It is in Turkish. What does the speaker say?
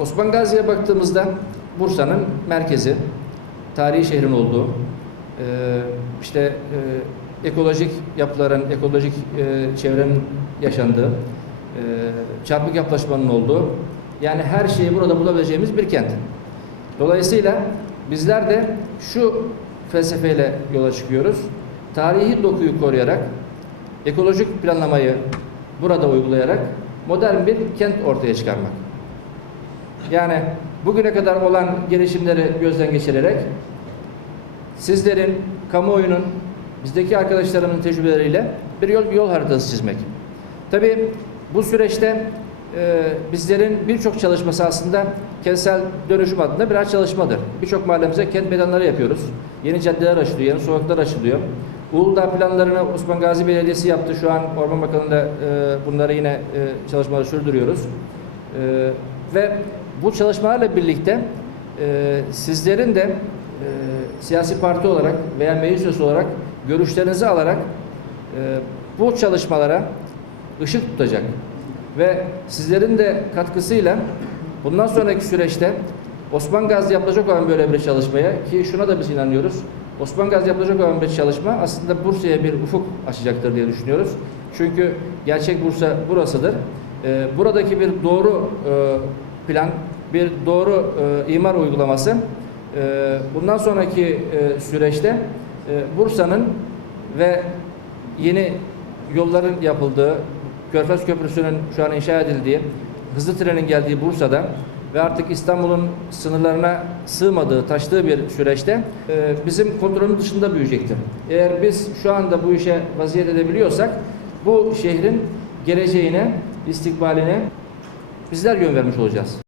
Osman Gazi'ye baktığımızda Bursa'nın merkezi, tarihi şehrin olduğu, e, işte e, ekolojik yapıların, ekolojik e, çevrenin yaşandığı, e, çarpık yapılaşmanın olduğu, yani her şeyi burada bulabileceğimiz bir kent. Dolayısıyla bizler de şu felsefeyle yola çıkıyoruz. Tarihi dokuyu koruyarak, ekolojik planlamayı burada uygulayarak modern bir kent ortaya çıkarmak. Yani bugüne kadar olan gelişimleri gözden geçirerek sizlerin, kamuoyunun, bizdeki arkadaşlarımın tecrübeleriyle bir yol, yol haritası çizmek. Tabii bu süreçte e, bizlerin birçok çalışması aslında kentsel dönüşüm adında birer çalışmadır. Birçok mahallemize kent meydanları yapıyoruz. Yeni caddeler açılıyor, yeni sokaklar açılıyor. Uludağ planlarını Osman Gazi Belediyesi yaptı. Şu an Orman Bakanı'nda e, bunları yine e, çalışmaları sürdürüyoruz. E, ve bu çalışmalarla birlikte e, sizlerin de e, siyasi parti olarak veya meclis üyesi olarak görüşlerinizi alarak e, bu çalışmalara ışık tutacak ve sizlerin de katkısıyla bundan sonraki süreçte Osman Gazi yapılacak olan böyle bir çalışmaya ki şuna da biz inanıyoruz. Osman Gazi yapılacak olan bir çalışma aslında Bursa'ya bir ufuk açacaktır diye düşünüyoruz. Çünkü gerçek Bursa burasıdır. Ee, buradaki bir doğru e, plan, bir doğru e, imar uygulaması e, bundan sonraki e, süreçte e, Bursa'nın ve yeni yolların yapıldığı, Körfez Köprüsü'nün şu an inşa edildiği, hızlı trenin geldiği Bursa'da ve artık İstanbul'un sınırlarına sığmadığı, taştığı bir süreçte e, bizim kontrolün dışında büyüyecektir. Eğer biz şu anda bu işe vaziyet edebiliyorsak bu şehrin geleceğine, istikbaline bizler yön vermiş olacağız.